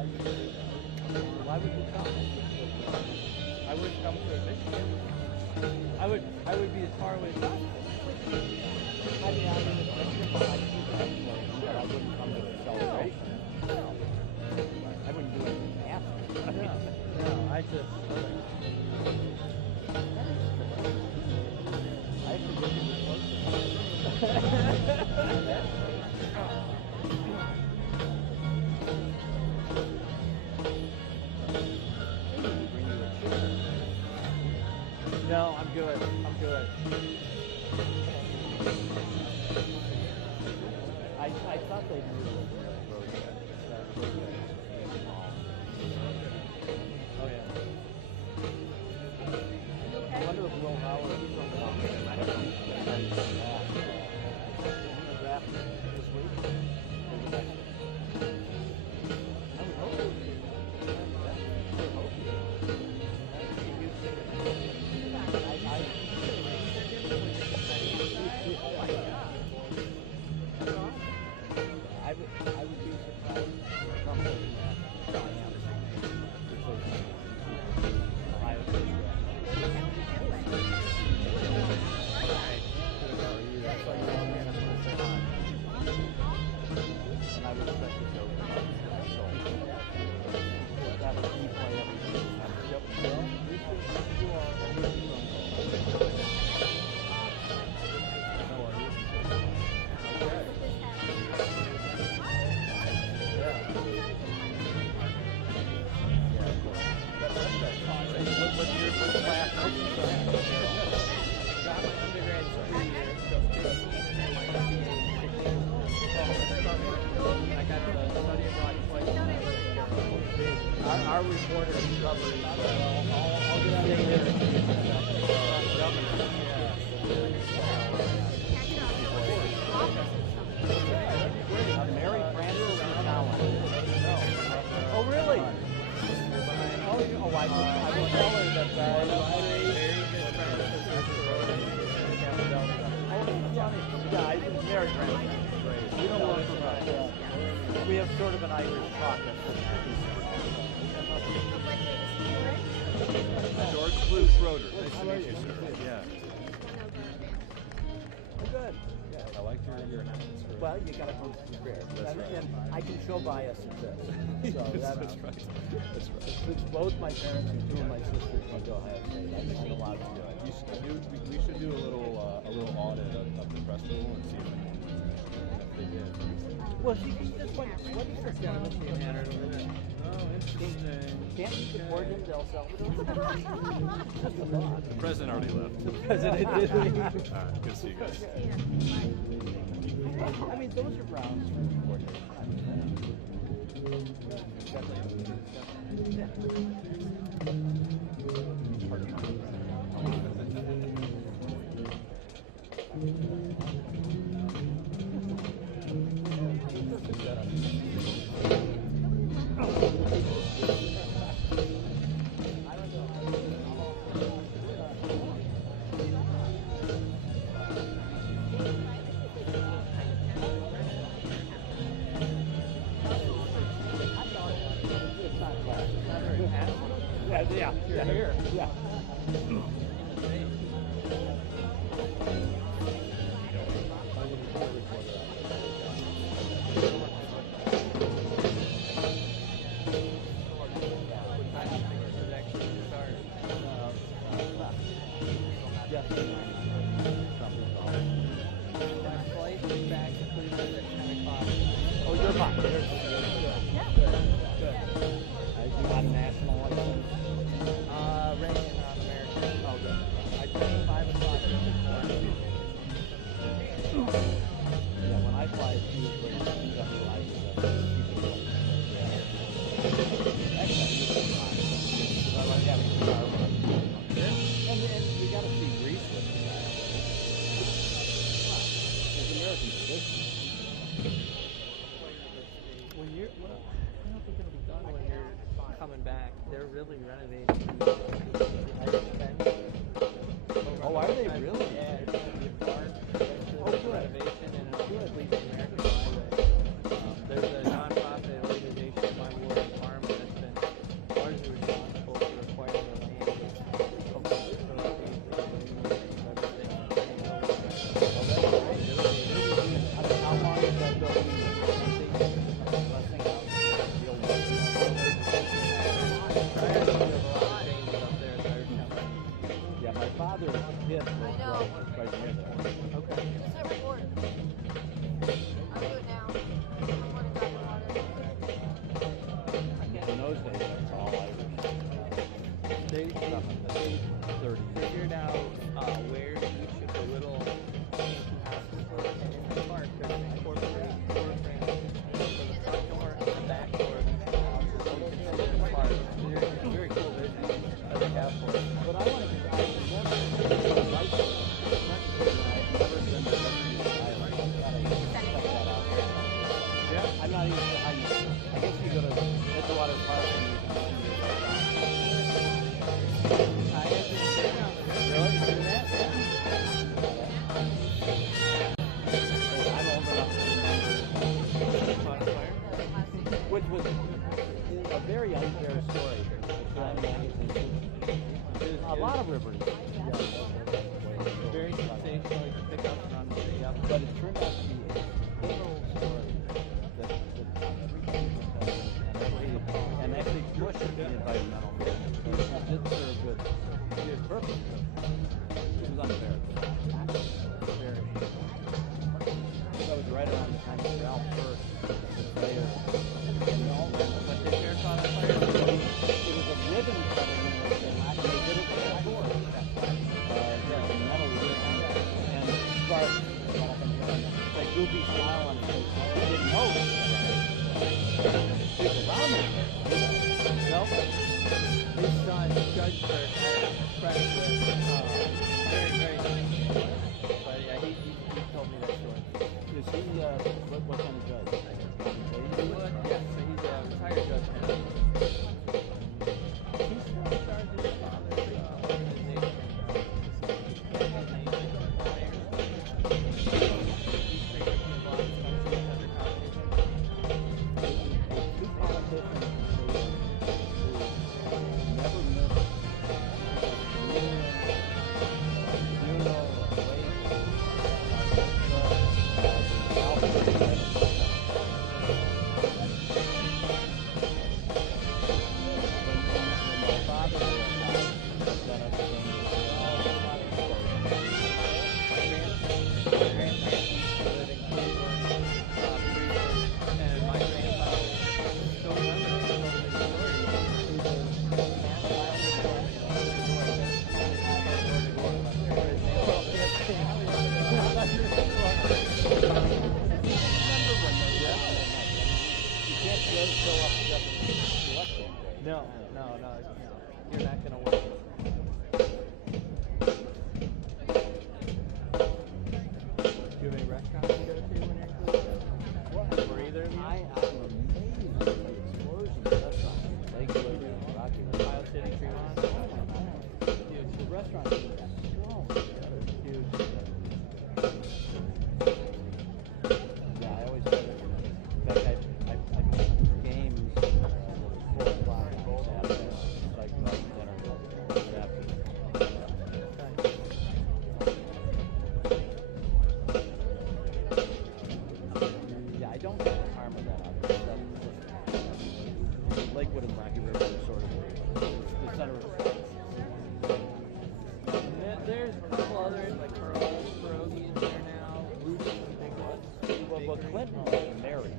Why would you come? I wouldn't come to Michigan. I would be as far away as possible. I mean, I live in Michigan, but I do that place, but I wouldn't come to the celebration. I wouldn't do anything after. No, I just. I actually wish it was closer. No, I'm good. I'm good. I thought they'd move it. Oh yeah. I wonder if Will Howard is from the draft this week or the next week. I would hope it would be. I would hope it I would be surprised if something Ohio State and I would expect to go that would be play every year. Yep. Well, we should do our our reporter is covering all the Mary Frances and Allen. Oh, really? Oh, I will tell her that yeah, Mary Frances. We don't work for us. We have sort of an Irish caucus. George Blue Schroeder. Nice to meet you, sir. Yeah. Good. Yeah, I like your habits. Well, you got to come prepared. That's right. And I can show bias at this. So That's right. That's right. Since both my parents and two of my sisters went to Ohio State, I'm allowed to do it. We should do a little audit of the press pool and see if they did. Well, she just went. What is this gentleman being entered over there? Oh, interesting. Can't you support him to El Salvador? Just a thought. The president already left. The president did. All right, good to see you guys. I mean, those are grounds for supporting. Yeah, you're here. Yeah. Oh, you're fine. Good. You got a national license? Reagan on American. Oh, good. I took 5 o'clock. Yeah, when I fly, it's usually WI. I like having a car run. And you got to see Greece with the guy. It's American tradition. When you're, well, I don't think it'll be done when you're coming back. They're really renovating. Oh, are they really? Yeah, it's going to be a park. Oh, good. Renovation and it'll complete the American Highway. There's a nonprofit organization, My War Farm. those days, that's all Irish. They 30. figured out where each of the little houses were in the park. There's four frames. So the front door and the back door of each house is open to the park. Very, very cool vision that they have for it. But I want to get out of the never been to the island. Check that out. Yeah. I'm not even. I guess you go to Edgewater Park and you I have been there now. Really? You do that? Yeah. I'm old enough to remember. Which was a very unfair story. A lot of rivers. Very sensational. You can pick up and run the city up. But it turned out to be a little story that and actually pushed the environmental movement. It did serve good. It did purpose. It was unfair. Very. That was right around the time of Ralph first. But the hair caught on fire. It was a ribbon cutting, and they did it with a board. The metal ribbon, and scarf, like goofy smile on his face. He didn't know it. People around him. Nope. His son, Judge Burke, I had a friend with, very, very nice. But yeah, he told me that story. Is he, what kind of judge? Yeah, so he's a retired judge now. He's still in charge of his father's organization. No. You're not going to work. Do you have any restaurants you go to when you're in Cleveland? What? Or either of you? I'm amazed at the explosion of restaurants. Lakewood, Rocky, Ohio City, Fremont? Dude, the restaurants are so better. Huge. Yeah, I always said it. In fact, I games 4 o'clock on Saturday, like dinner after. Yeah, I don't get the harm of that out there. Lakewood and Rocky River are sort of the center of the state. There's a couple others, like Pierogies there now. Rudy's the big one. Well, Clinton was Mary's.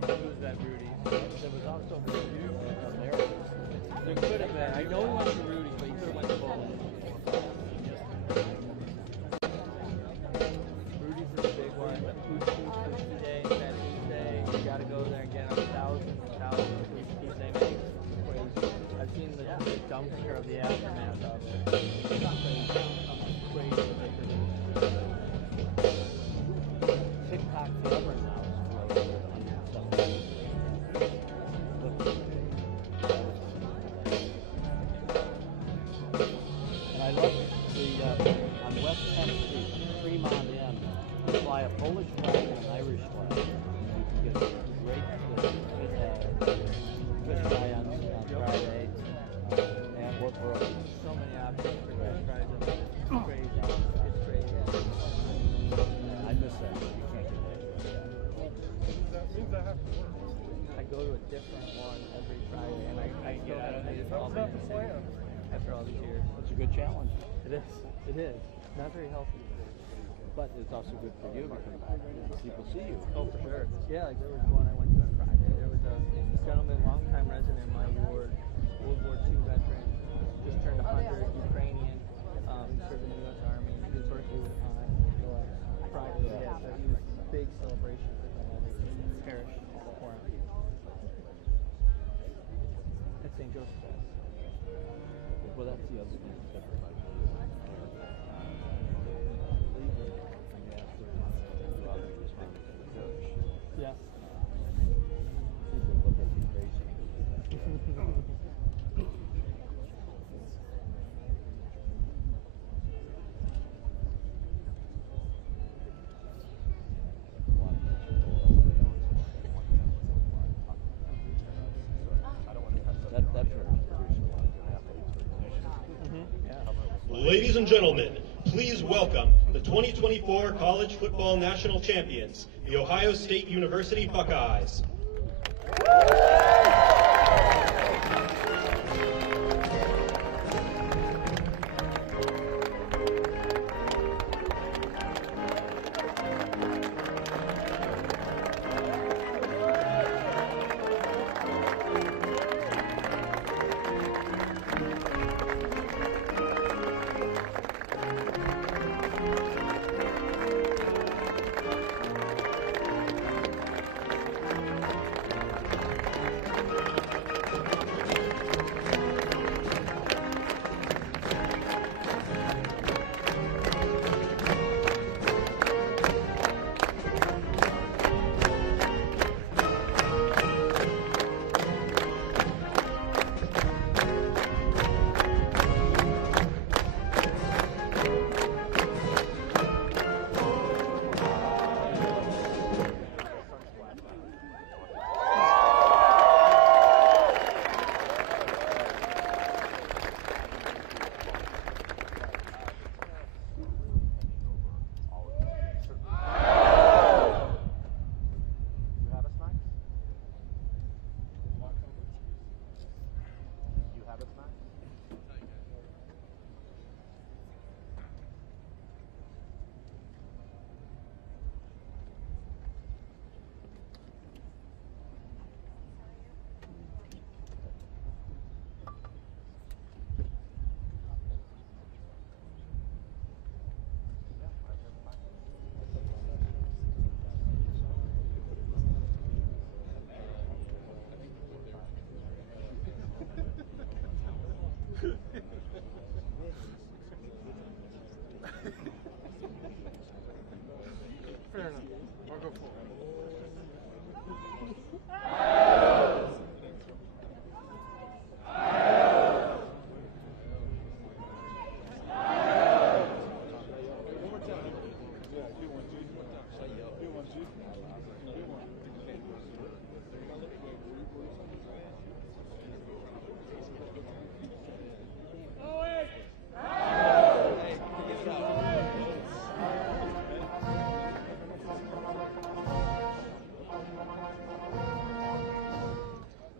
Who's that Rudy's? There was also Mary's. There could have been. I know we went to Rudy's, but you could have went to both. Rudy's is a big one. Sushi Day, Saturday Day. You gotta go there and get 1,000 of sushi they make. Crazy. I've seen the dumpster of the aftermath of it. It's not crazy. TikTok forever now is and I love on West 10th Street, Fremont Inn, you fly a Polish flag and an Irish flag. You can get great fish fry on Friday and work for So many options for French fries. It's crazy. It's crazy. I miss that. You can't get that. I go to a different one every Friday, and I get out of it all the same after all these years. It's a good challenge. It is. It is. Not very healthy. But it's also good for you because people see you. Oh, for sure. Yeah, like there was one I went to on Friday. There was a gentleman, longtime resident of my ward, World War II veteran, just turned 100, Ukrainian. He served in the U.S. Army. His birthday was on Friday, so he was big celebration for him. Every parish for him. At St. Joseph's. Well, that's the other thing. Yeah. People look at you crazy. Ladies and gentlemen, please welcome the 2024 College Football National Champions, the Ohio State University Buckeyes. Fair enough. I'll go for it.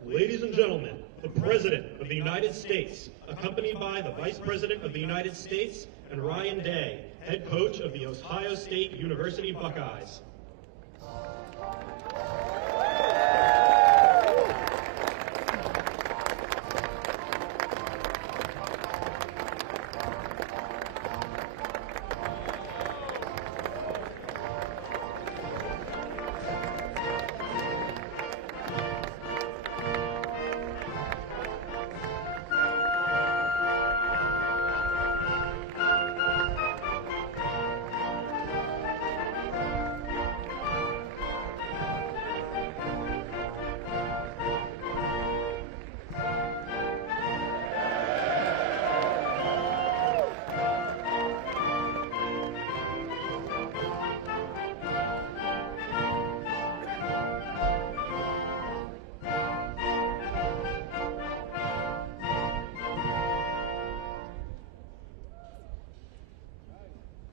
Ladies and gentlemen, the President of the United States, accompanied by the Vice President of the United States and Ryan Day, head coach of the Ohio State University Buckeyes.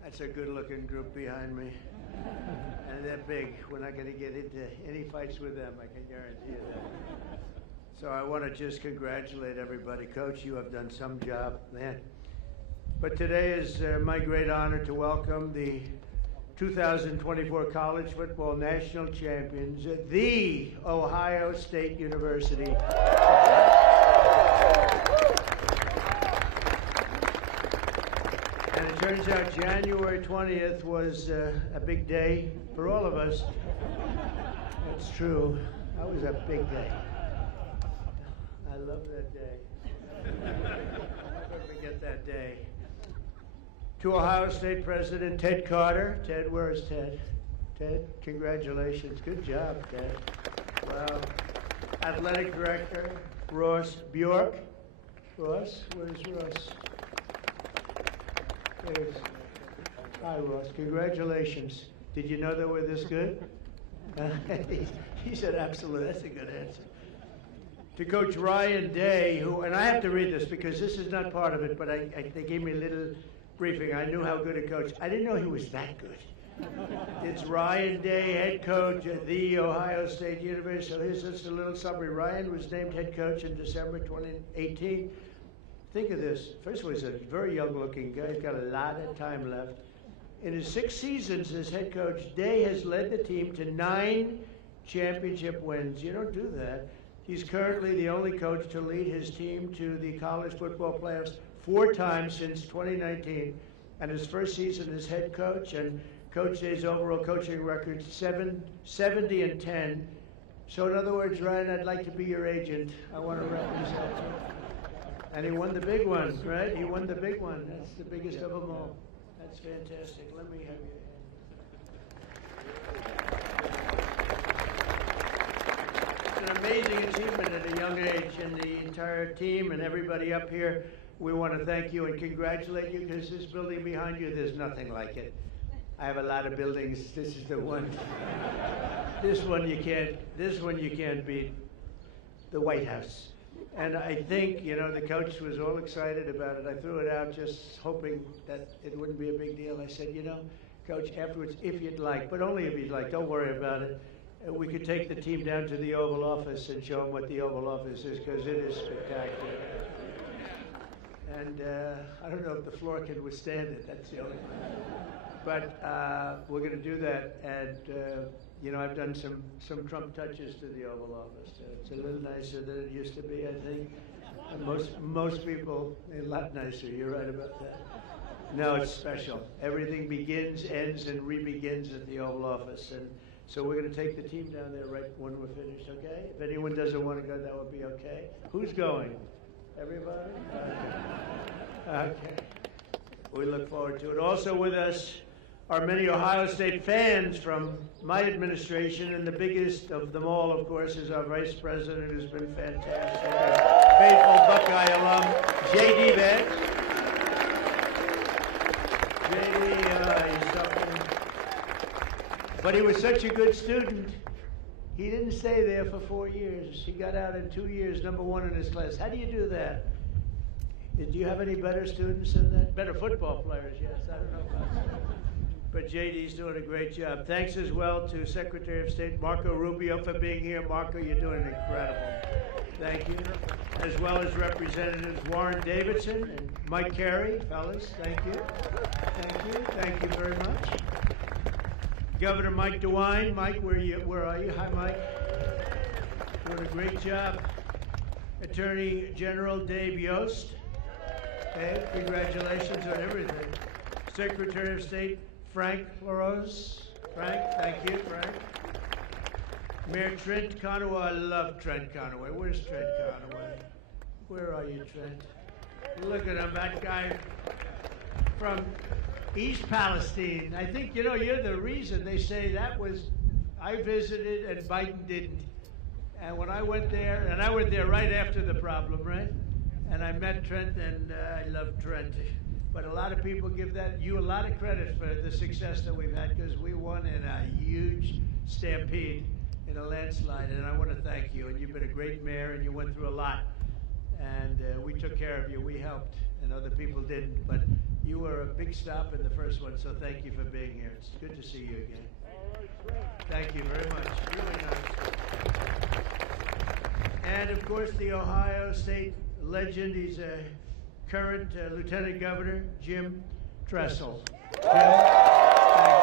That's a good-looking group behind me. And they're big. We're not going to get into any fights with them, I can guarantee you that. So I want to just congratulate everybody. Coach, you have done some job, man. But today is my great honor to welcome the 2024 college football national champions, the Ohio State University. And it turns out January 20th was a big day for all of us. That's true. That was a big day. I love that day. I'll never forget that day. To Ohio State President Ted Carter. Ted, where is Ted? Ted, congratulations. Good job, Ted. Wow. Athletic Director Ross Bjork. Ross, where's Ross? There's. Hi, Ross. Congratulations. Did you know they were this good? He said absolutely. That's a good answer. To Coach Ryan Day, who, and I have to read this because this is not part of it, but they gave me a little briefing. I knew how good a coach. I didn't know he was that good. It's Ryan Day, head coach at the Ohio State University. So here's just a little summary. Ryan was named head coach in December 2018. Think of this. First of all, he's a very young-looking guy. He's got a lot of time left. In his 6 seasons as head coach, Day has led the team to 9 championship wins. You don't do that. He's currently the only coach to lead his team to the college football playoffs 4 times since 2019. And his first season as head coach, and Coach Day's overall coaching record 70-10. So in other words, Ryan, I'd like to be your agent. I want to represent you. And he won the big one, right? He won the big one. That's the biggest of them all. That's fantastic. Let me have your hand. It's an amazing achievement at a young age, and the entire team and everybody up here, we want to thank you and congratulate you, because this building behind you, there's nothing like it. I have a lot of buildings. This is the one. This one you can't beat. The White House. And I think, you know, the coach was all excited about it. I threw it out just hoping that it wouldn't be a big deal. I said, you know, Coach, afterwards, if you'd like, but only if you'd like, don't worry about it. We could take the team down to the Oval Office and show them what the Oval Office is, because it is spectacular. And I don't know if the floor can withstand it. That's the only thing. But we're going to do that. And, you know, I've done some Trump touches to the Oval Office. It's a little nicer than it used to be, I think. And most people, a lot nicer. You're right about that. No, it's special. Everything begins, ends, and re-begins at the Oval Office. And so we're going to take the team down there right when we're finished, okay? If anyone doesn't want to go, that would be okay. Who's going? Everybody? Okay. We look forward to it. Also with us are many Ohio State fans from my administration, and the biggest of them all, of course, is our Vice President, who's been fantastic, our faithful Buckeye alum, J.D. Vance. J.D., he's something. But he was such a good student, he didn't stay there for 4 years. He got out in 2 years, #1 in his class. How do you do that? Did you have any better students than that? Better football players, yes. I don't know about that. But JD's doing a great job. Thanks as well to Secretary of State Marco Rubio for being here. Marco, you're doing incredible. Thank you. As well as Representatives Warren Davidson and Mike Carey. Fellas, thank you. Thank you. Thank you very much. Governor Mike DeWine. Mike, where are you? Hi, Mike. Doing a great job. Attorney General Dave Yost. Hey, congratulations on everything. Secretary of State Frank LaRose. Frank, thank you, Frank. Mayor Trent Conaway. I love Trent Conaway. Where's Trent Conaway? Where are you, Trent? Look at him, that guy from East Palestine. I think, you know, you're the reason they say that was, I visited and Biden didn't. And when I went there, and I went there right after the problem, right? And I met Trent, and I love Trent. But a lot of people give you a lot of credit for the success that we've had, because we won in a huge stampede, in a landslide, and I want to thank you. And you've been a great mayor, and you went through a lot. And we took care of you. We helped, and other people didn't. But you were a big stop in the first one, so thank you for being here. It's good to see you again. Thank you very much. Really nice. And, of course, the Ohio State legend. He's a current Lieutenant Governor, Jim Tressel. Jim, thank you.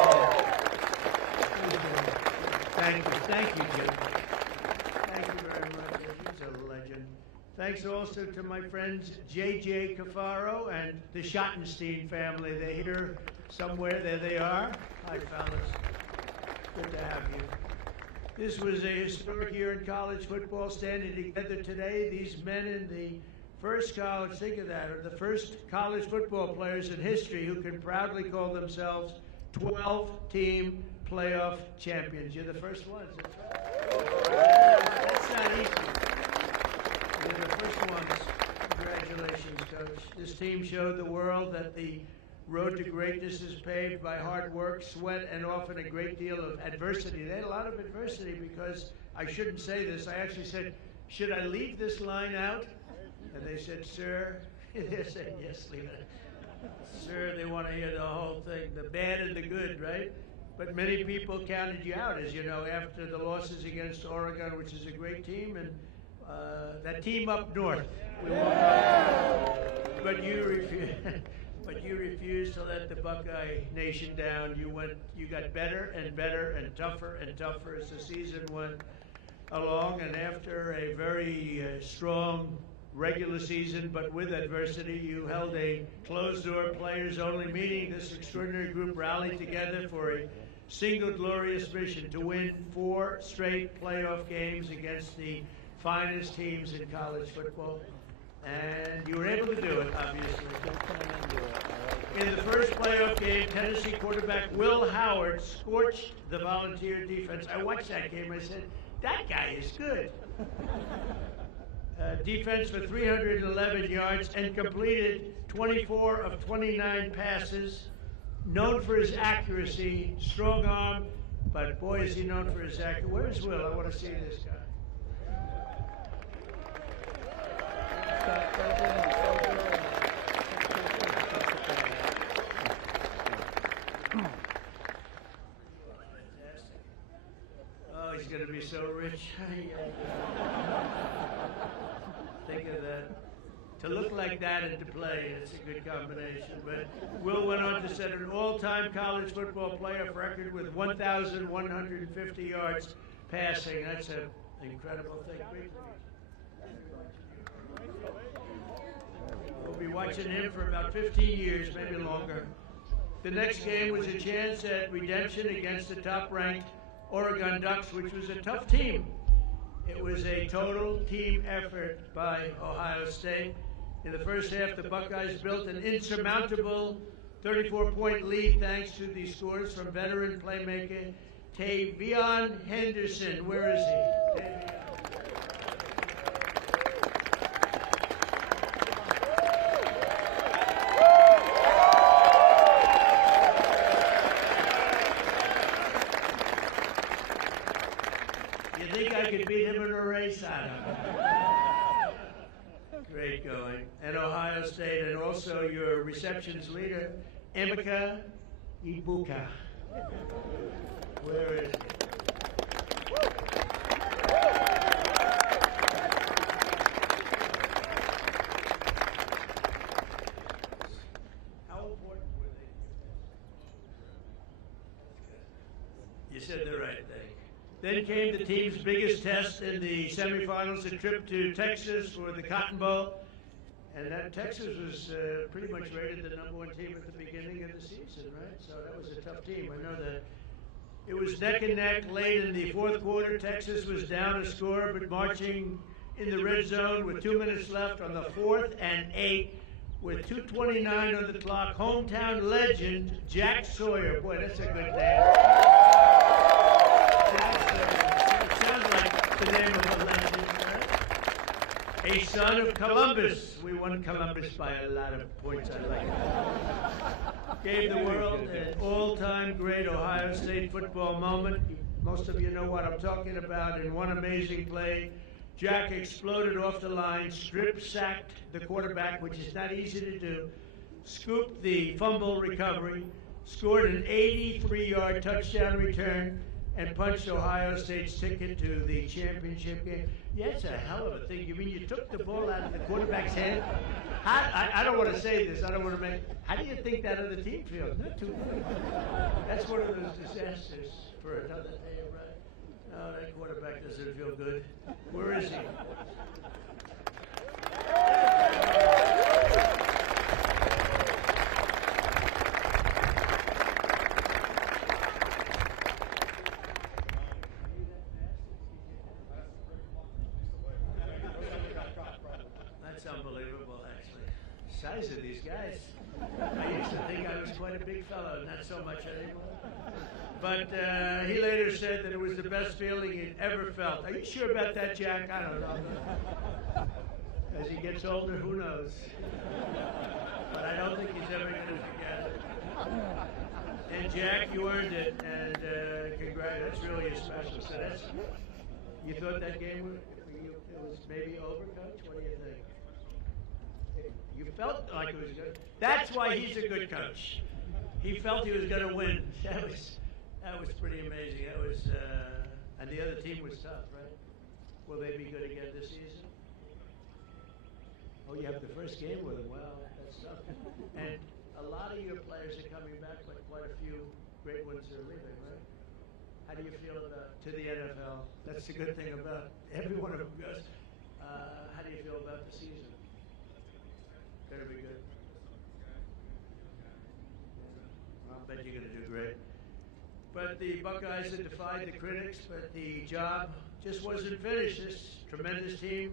Thank you, Jim. Thank you very much. He's a legend. Thanks also to my friends J.J. Cafaro and the Schottenstein family. They're here somewhere. There they are. Hi, fellas. Good to have you. This was a historic year in college football, standing together today. These men in the first college, think of that, are the first college football players in history who can proudly call themselves 12-team playoff champions. You're the first ones. That's not easy. You're the first ones. Congratulations, Coach. This team showed the world that the road to greatness is paved by hard work, sweat, and often a great deal of adversity. They had a lot of adversity because I shouldn't say this. I actually said, should I leave this line out? And they said, sir, they said, yes, leave it. Sir, they want to hear the whole thing, the bad and the good, right? But many people counted you out, as you know, after the losses against Oregon, which is a great team, and that team up north. But you refused to let the Buckeye Nation down. You got better and better and tougher as the season went along, and after a very strong regular season, but with adversity, you held a closed-door players-only meeting. This extraordinary group rallied together for a single glorious mission to win 4 straight playoff games against the finest teams in college football. And you were able to do it, obviously. In the first playoff game, Tennessee quarterback Will Howard scorched the Volunteer defense. I watched that game. I said, that guy is good. Defense for 311 yards and completed 24 of 29 passes. Known for his accuracy, strong arm, but boy, is he known for his accuracy. Where's Will? I want to see this guy. Oh, he's going to be so rich. Think of that. To look like that and to play, it's a good combination. But Will went on to set an all-time college football playoff record with 1,150 yards passing. That's an incredible thing. We'll be watching him for about 15 years, maybe longer. The next game was a chance at redemption against the top-ranked Oregon Ducks, which was a tough team. It was a total team effort by Ohio State. In the first half, the Buckeyes built an insurmountable 34-point lead thanks to the scores from veteran playmaker Tavion Henderson. Where is he? You think I could beat him in a race? I don't know. Great going. And Ohio State, and also your receptions leader, Emeka Ibuka. Where is he? How important were they? You said the right thing. Then came the team's biggest test in the semifinals, a trip to Texas for the Cotton Bowl. And that Texas was pretty much rated the #1 team at the beginning of the season, right? So that was a tough team. I know that it was neck and neck late in the fourth quarter. Texas was down a score, but marching in the red zone with 2 minutes left on the 4th and 8 with 2:29 on the clock. Hometown legend Jack Sawyer. Boy, that's a good name. It sounds like the name of a legend, right? A son of Columbus. We won Columbus by a lot of points. I like it. Gave the world an all-time great Ohio State football moment. Most of you know what I'm talking about. In one amazing play, Jack exploded off the line, strip-sacked the quarterback, which is not easy to do, scooped the fumble recovery, scored an 83-yard touchdown return, and punched Ohio State's ticket to the championship game. Yeah, it's a hell of a thing. You mean you took the ball out of the quarterback's hand? I don't want to say this. I don't want to make. How do you think that other team feels? Not too good. That's one of those disasters for another day, right? Oh, that quarterback doesn't feel good. Where is he? That's unbelievable, actually. Size of these guys. I used to think I was quite a big fellow, not so much anymore. But he later said that it was the best feeling he'd ever felt. Are you sure about that, Jack? I don't know. As he gets older, who knows? But I don't think he's ever going to forget it. And Jack, you earned it, and congrats. That's really a special. So that's, you thought that game was maybe over, Coach? What do you think? You felt like it was good. That's why he's a good coach. He felt he was going to win. That was pretty amazing. That was, and the other team was tough, right? Will they be good again this season? Oh, you have the first game with them. Wow, that's tough. And a lot of your players are coming back, but quite a few great ones are leaving, right? How do you feel about to the NFL? That's the good thing about every one of them goes. How do you feel about the season? Better be good. I'll bet you're going to do great. But the Buckeyes had defied the critics, but the job just wasn't finished. This tremendous team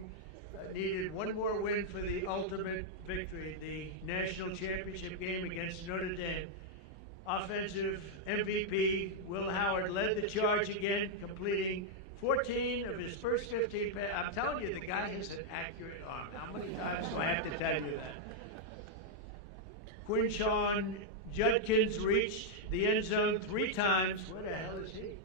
needed one more win for the ultimate victory, the national championship game against Notre Dame. Offensive MVP Will Howard led the charge again, completing 14 of his first 15 passes. I'm telling you, the guy has an accurate arm. How many times do I have to tell you that? Quinshon Judkins reached the end zone 3 times. Where the hell is he?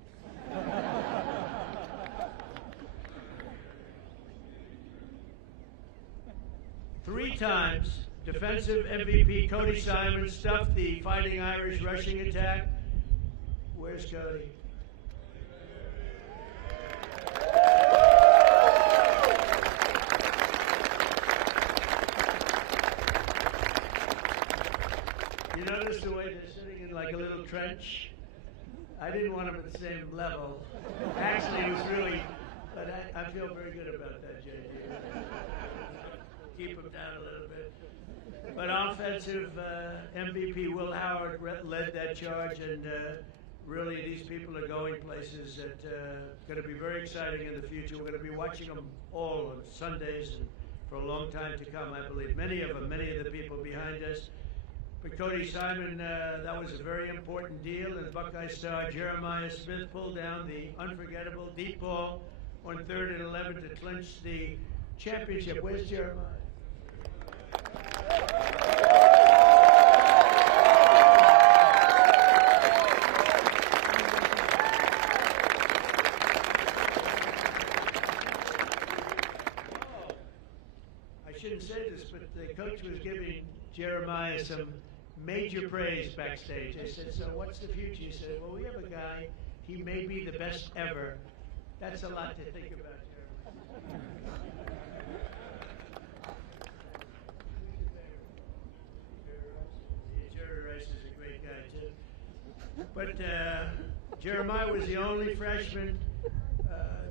3 times. Defensive MVP Cody Simon stuffed the Fighting Irish rushing attack. Where's Cody? You notice the way they're sitting in like a little trench? I didn't want them at the same level. Actually, it was really, but I feel very good about that, JD. Keep them down a little bit. But offensive MVP Will Howard led that charge, and really these people are going places that going to be very exciting in the future. We're going to be watching them all on Sundays and for a long time to come, I believe. Many of the people behind us. But Cody Simon, that was a very important deal, and Buckeye star Jeremiah Smith pulled down the unforgettable deep ball on 3rd and 11 to clinch the championship. Where's Jeremiah? I shouldn't say this, but the coach was giving Jeremiah some major praise backstage. I said, so what's the future? He said, well, we have a guy, he may be the best ever. That's a lot to think about, Jeremiah. Jerry Rice is a great guy, too. But Jeremiah was the only freshman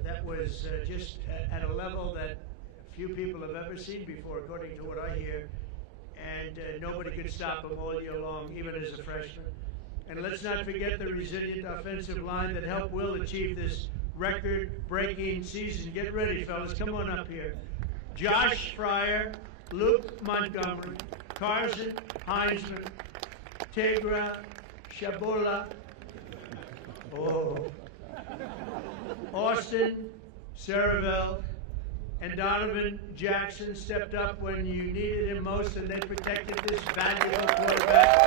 that was just at a level that few people have ever seen before, according to what I hear. And nobody could stop him all year long, even as a freshman. And let's not forget the resilient offensive line that helped Will achieve this record-breaking season. Get ready, fellas. Come on up here. Josh Fryer, Luke Montgomery, Carson Heinzman, Tegra Shabola, Austin Saravel, and Donovan Jackson stepped up when you needed him most, and they protected this valuable quarterback.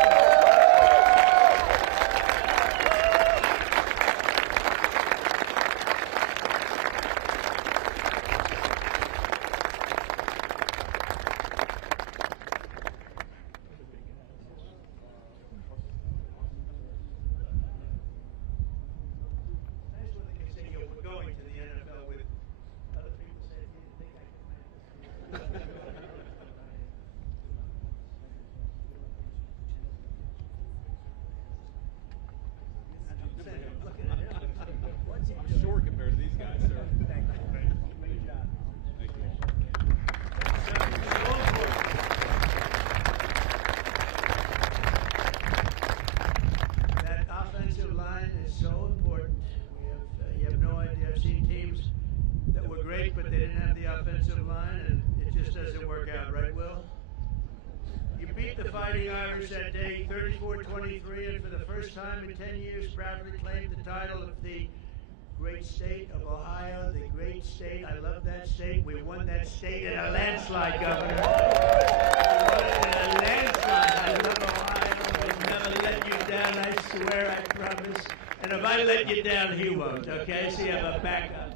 but they didn't have the offensive line, and it just doesn't work out, right, Will? You beat the Fighting Irish that day, 34-23, and for the first time in 10 years, proudly claimed the title of the great state of Ohio, the great state. I love that state. We won that state in a landslide, Governor. We won it in a landslide. I love Ohio. We'll never let you down, I swear, I promise. And if I let you down, he won't, okay? So you have a backup.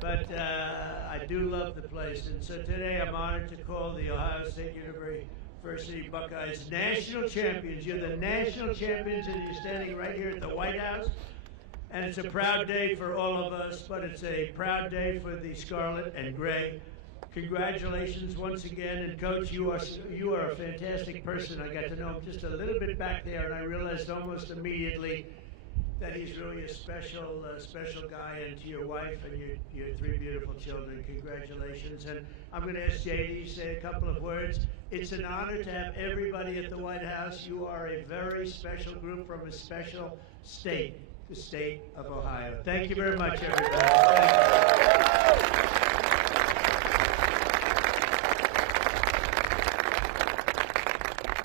But I do love the place. And so today I'm honored to call the Ohio State University Buckeyes national champions. You're the national champions, and you're standing right here at the White House. And it's a proud day for all of us, but it's a proud day for the Scarlet and Gray. Congratulations once again, and Coach, you are a fantastic person. I got to know him just a little bit back there, and I realized almost immediately that he's really a special guy. And to your wife and your three beautiful children, congratulations. And I'm going to ask JD to say a couple of words. It's an honor to have everybody at the White House. You are a very special group from a special state. The state of Ohio. Thank you very much, everybody.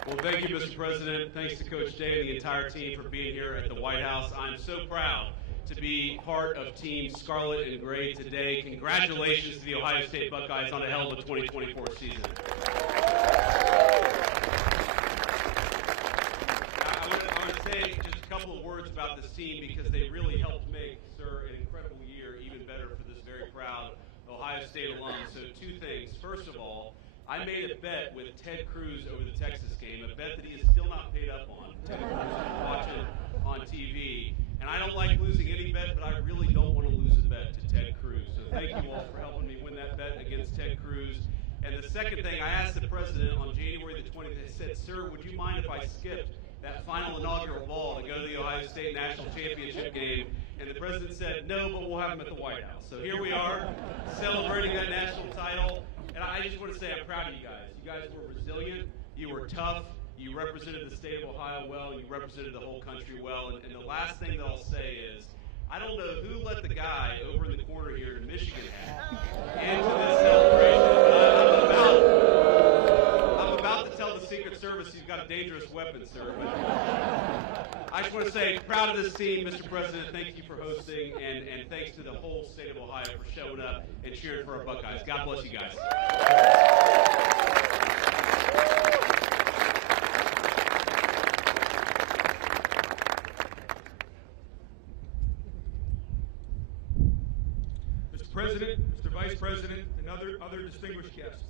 Well, thank you, Mr. President. Thanks to Coach Day and the entire team for being here at the White House. I'm so proud to be part of Team Scarlet and Gray today. Congratulations to the Ohio State Buckeyes on a hell of a 2024 season. I want to say just a couple of words about this team because they really helped make, sir, an incredible year even better for this very proud Ohio State alum. So two things. First of all, I made a bet with Ted Cruz over the Texas game, a bet that he is still not paid up on. Ted Cruz is watching on TV. And I don't like losing any bet, but I really don't want to lose a bet to Ted Cruz. So thank you all for helping me win that bet against Ted Cruz. And the second thing, I asked the president on January the 20th, I said, sir, would you mind if I skipped that final inaugural ball to go to the Ohio State National Championship game? And the president said, no, but we'll have him at the White House. So here we are, celebrating that national title. And I just want to say I'm proud of you guys. You guys were resilient, you were tough, you represented the state of Ohio well, you represented the whole country well. And the last thing that I'll say is, I don't know who let the guy over in the corner here in Michigan hat into this celebration, but I'm about to tell the Secret Service he's got a dangerous weapon, sir. But I just want to say, proud of this team, Mr. President. Thank you for hosting, and thanks to the whole state of Ohio for showing up and cheering for our Buckeyes. God bless you guys. Mr. President, Mr. Vice President, and other distinguished guests,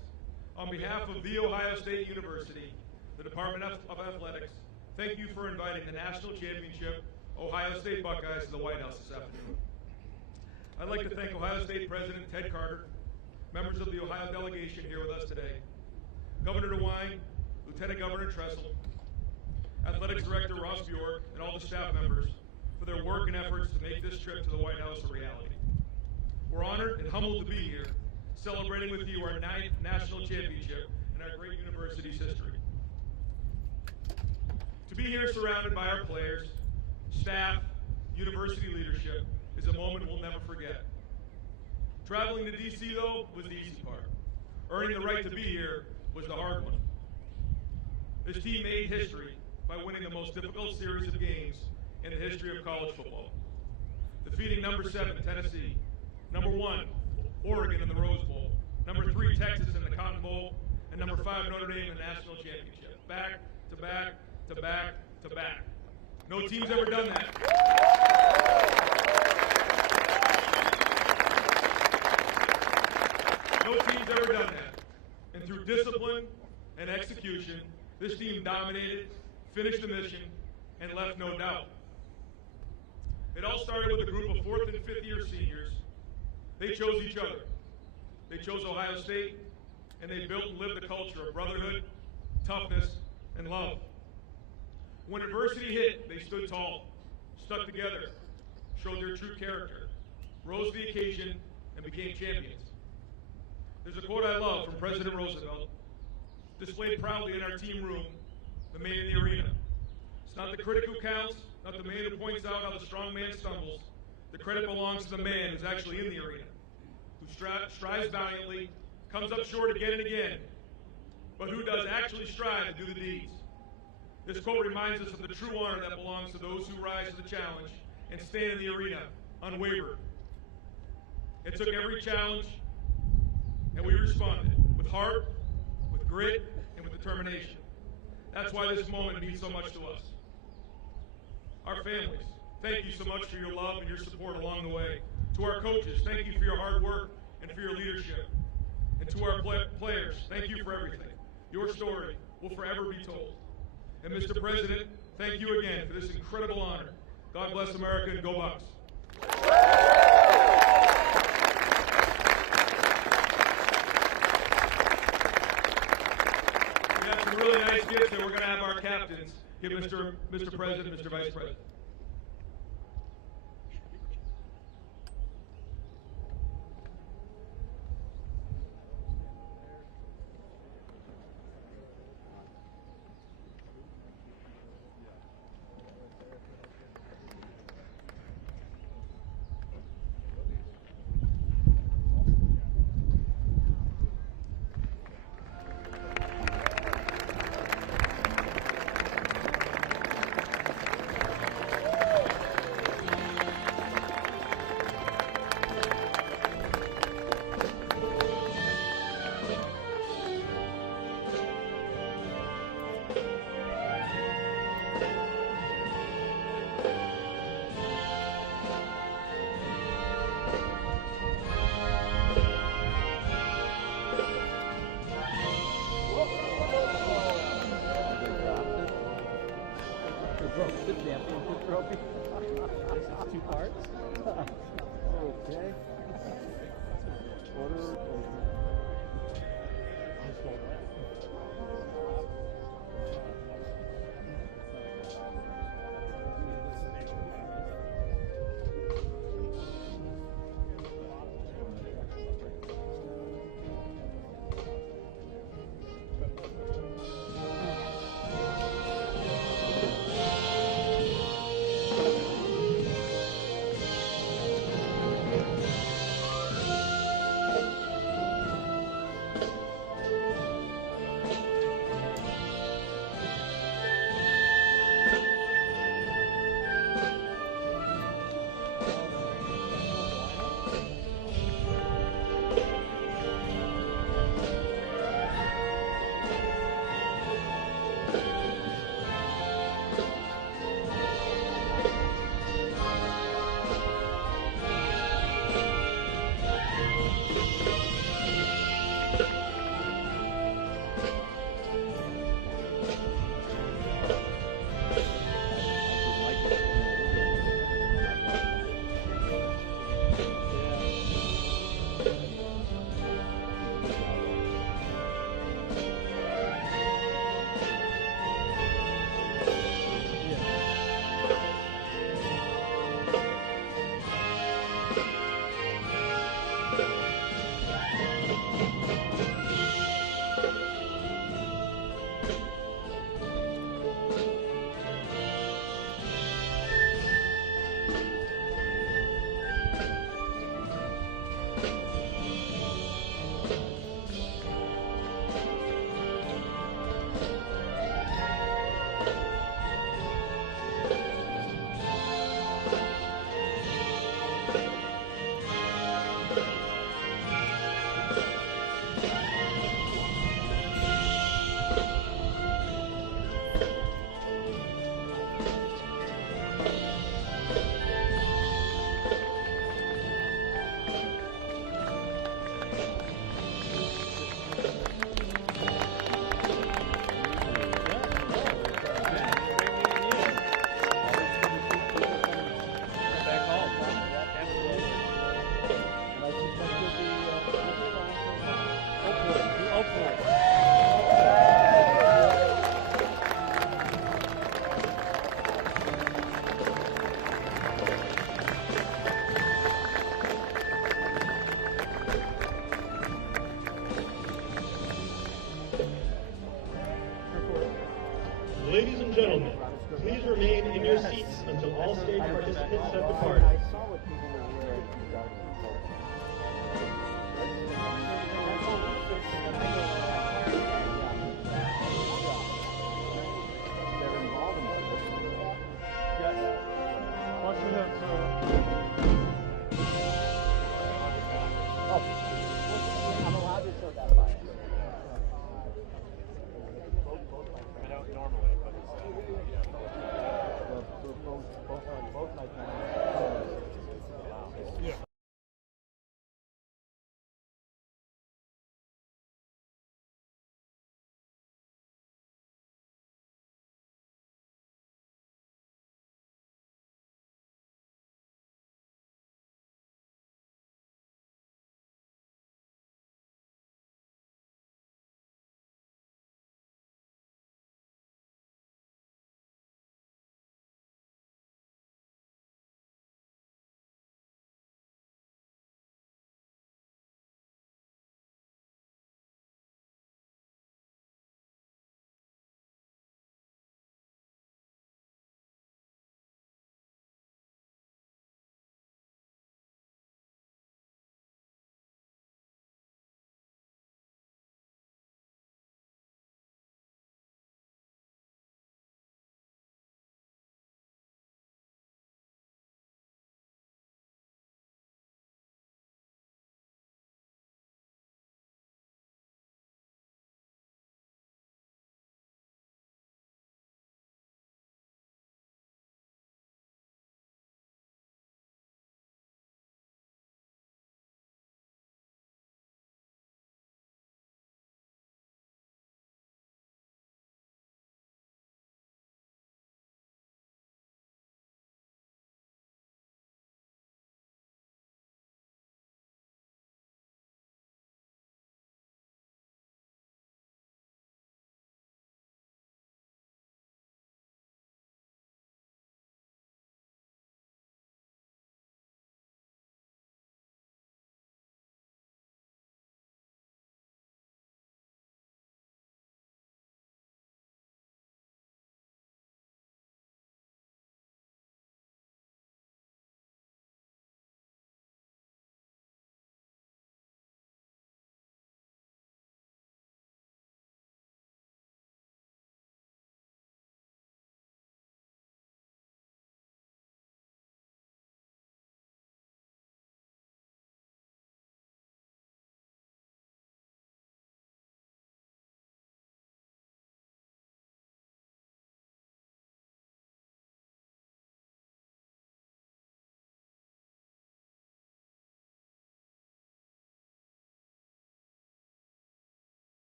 on behalf of The Ohio State University, the Department of Athletics, thank you for inviting the National Championship Ohio State Buckeyes to the White House this afternoon. I'd like to thank Ohio State President Ted Carter, members of the Ohio delegation here with us today, Governor DeWine, Lieutenant Governor Tressel, Athletics Director Ross Bjork, and all the staff members for their work and efforts to make this trip to the White House a reality. We're honored and humbled to be here, celebrating with you our 9th national championship in our great university's history. To be here surrounded by our players, staff, university leadership is a moment we'll never forget. Traveling to D.C., though, was the easy part. Earning the right to be here was the hard one. This team made history by winning the most difficult series of games in the history of college football. Defeating number 7, Tennessee, number 1, Oregon in the Rose Bowl, number 3, Texas in the Cotton Bowl, and number 5, Notre Dame in the national championship. Back to back to back to back. No team's ever done that. No team's ever done that. And through discipline and execution, this team dominated, finished the mission, and left no doubt. It all started with a group of 4th and 5th year seniors. They chose each other. They chose Ohio State, and they built and lived a culture of brotherhood, toughness, and love. When adversity hit, they stood tall, stuck together, showed their true character, rose to the occasion, and became champions. There's a quote I love from President Roosevelt, displayed proudly in our team room, the man in the arena. It's not the critic who counts, not the man who points out how the strong man stumbles. The credit belongs to the man who's actually in the arena, who who strives valiantly, comes up short again and again, but who does actually strive to do the deeds. This quote reminds us of the true honor that belongs to those who rise to the challenge and stand in the arena unwavered. It took every challenge, and we responded with heart, with grit, and with determination. That's why this moment means so much to us. Our families, thank you so much for your love and your support along the way. To our coaches, thank you for your hard work and for your leadership. And to our players, thank you for everything. Your story will forever be told. And Mr. President, thank you again for this incredible honor. God bless America and go Bucks. We have some really nice gifts that we're going to have our captains give Mr. President, Mr. Vice President. The championship trophy. This is 2 parts. Okay. Order. Ladies and gentlemen, please remain in your seats until all stage participants have departed. I saw what